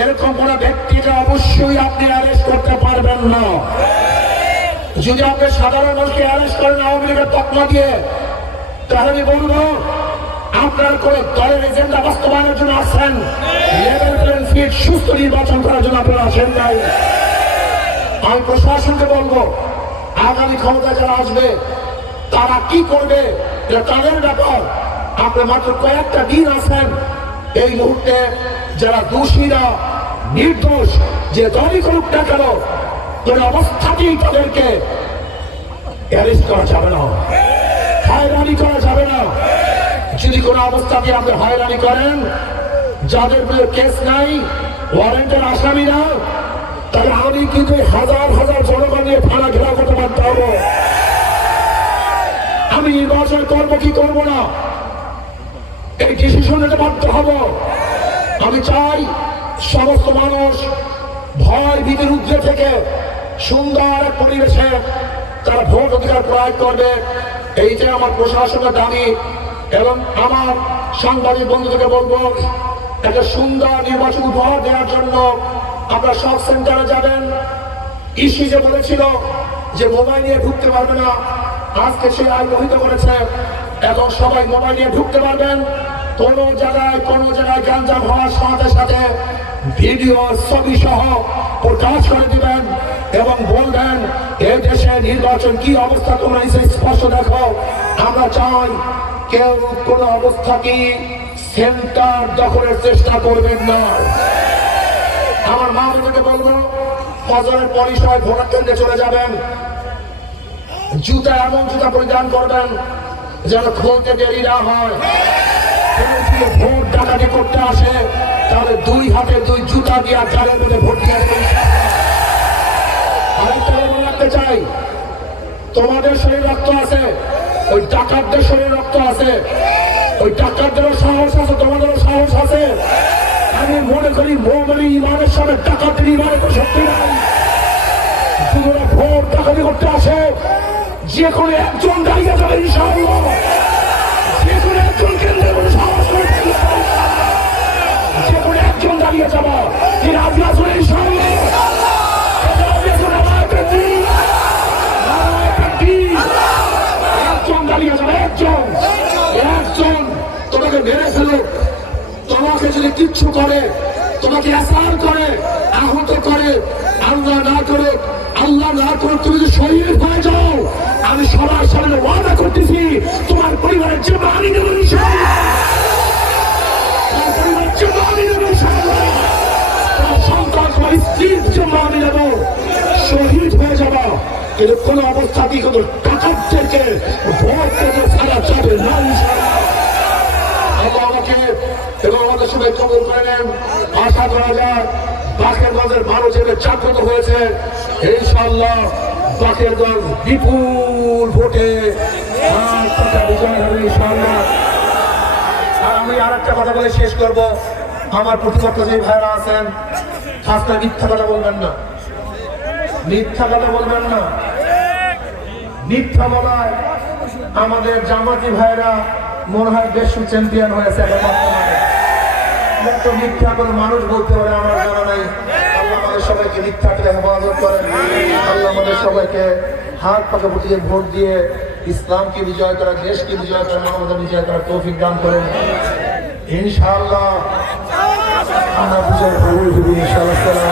এরকম কোন ব্যক্তিকে অবশ্যই আপনি অ্যারেস্ট করতে পারবেন না। যদি আপনি সাধারণ মানুষকে অ্যারেস্ট করেন আওয়ামী লীগের তকমা দিয়ে, তাহলে আমি বলবো আপনার কোন দলের এজেন্ডা বাস্তবায়নের জন্য আসছেন, লেভেল প্লেইং ফিল্ড সুস্থ নির্বাচন করার জন্য আপনারা আসেন নাই। আমি প্রশাসনকে বলবো আগামী ক্ষমতা যারা আসবে তারা কি করবে এটা তাদের ব্যাপার। আপনি মাত্র কয়েকটা দিন আছেন, এই মুহূর্তে যারা দোষীরা নির্দোষ যে দলই করুক না কেন কোন অবস্থাতেই তাদেরকে অ্যারেস্ট করা যাবে না, হয়রানি করা যাবে না। যদি কোনো অবস্থাতে আপনি হয়রানি করেন, যাদের বিরুদ্ধে কেস নাই, ওয়ারেন্টের আসামি না, তাহলে আমি কিন্তু হাজার হাজার জনগণ নিয়ে থানা ঘেরাও করতে পারতে হবো। আমি নির্বাচন করবো কি করবো না এই ডিসিশন নিতে বাধ্য হব। আমি চাই সমস্ত মানুষ ভয় ভীতির ঊর্ধ্বে থেকে সুন্দর এক পরিবেশে তারা ভোট অধিকার প্রয়োগ করবে, এইটা আমার প্রশাসনের দাবি। এবং আমার সাংবাদিক বন্ধুদেরকে বলবো একটা সুন্দর নির্বাচন উপহার দেওয়ার জন্য আপনারা সব সেন্টারে যাবেন। ইসি যে বলেছিল যে মোবাইল নিয়ে ঢুকতে পারবে না, আজকে সে আইন রহিত করেছে, এখন সবাই মোবাইল নিয়ে ঢুকতে পারবেন। কোনো জায়গায় গ্যাঞ্জাম হওয়ার সাথে সাথে ভিডিও ছবি সহ প্রকাশ করে দিবেন এবং বলবেন এই দেশে নির্বাচন কি অবস্থা তোমরা স্পষ্ট দেখো। আমরা চাই কেউ কোনো অবস্থাতেই সেন্টার দখলের চেষ্টা করবেন না। আমার মা বোনকে বলবো ফজরের পরই সবাই ভোট কেন্দ্রে চলে যাবেন, জুতা এমন জুতা পরিধান করবেন যেন খুলতে দেরি না হয়। ভোট ডাকাতি করতে আসে তাহলে দুই হাতে দুই জুতা দিয়ে চালের মধ্যে ভোট দিয়ে আরেকটা মনে রাখতে চাই, তোমাদের শরীর রক্ত আছে, ওই ডাকাতদের শরীর রক্ত আছে, ওই ডাকাতদেরও সাহস আছে, তোমাদেরও সাহস আছে। আমি মনে করি মোহাম্মদ ইমানের সামনে ডাকাতের ইমানের কোনো শক্তি নাই। শুধু ভোট ডাকাতি করতে আসে, যে কোনো একজন দাঁড়িয়ে যাবে ইনশাআল্লাহ, যে কোনো একজন কেন্দ্রের মধ্যে সাহস করে যে কোনো একজন দাঁড়িয়ে যাবো রাজি আসলে ইনশাআল্লাহ। একজন দাঁড়িয়ে যাবে, একজন তোমাকে মেরে ফেলুক, তোমাকে যদি কিচ্ছু করে, তোমাকে আসার করে, আহত করে, আল্লাহ না করে তুমি যদি শহীদ হয়ে যাও, আমি সবার সামনে ওয়াদা করতেছি তোমার পরিবারের জন্য আমি নেব ইনশাআল্লাহ, তোমার পরিবারের জন্য আমি নেব ইনশাআল্লাহ, তোমার সন্তান তোমার স্ত্রীর জন্য আমি নেব। শহীদ হয়ে যাবা, কিন্তু কোন অবস্থাতেই কিন্তু ডাকাতদেরকে ভোট থেকে ছাড়া যাবে না ইনশাআল্লাহ। আল্লাহ আমাকে এবং আমাদের সবাই কবুল করে নেন। আশা করা যায় বাকেরগঞ্জের মানুষ এদের জাগ্রত হয়েছে, ইনশাআল্লাহ বাকেরগঞ্জ বিপুল ভোটে বিজয় হবে ইনশাআল্লাহ। আর আমি আর একটা কথা বলে শেষ করব, আমার প্রতিপক্ষ যে ভাইরা আছেন খাস করে মিথ্যা কথা বলবেন না, মিথ্যা কথা বলবেন না। মিথ্যা বলায় আমাদের জামাতি ভাইরা মনে হয় বিশ্ব চ্যাম্পিয়ন হয়েছে এখন বর্তমানে। মিথ্যা কোনো মানুষ বলতে পারে আমার জানা নাই। আল্লাহ আমাদের সবাইকে মিথ্যা থেকে হেফাজত করেন। আল্লাহ আমাদের সবাইকে হাত পাকে বুঝিয়ে ভোট দিয়ে ইসলামকে বিজয় করা, দেশকে বিজয় করা, মানবতা বিজয় করার তৌফিক দান করেন ইনশাআল্লাহ। আমরা বিজয় ইনশাআল্লাহ।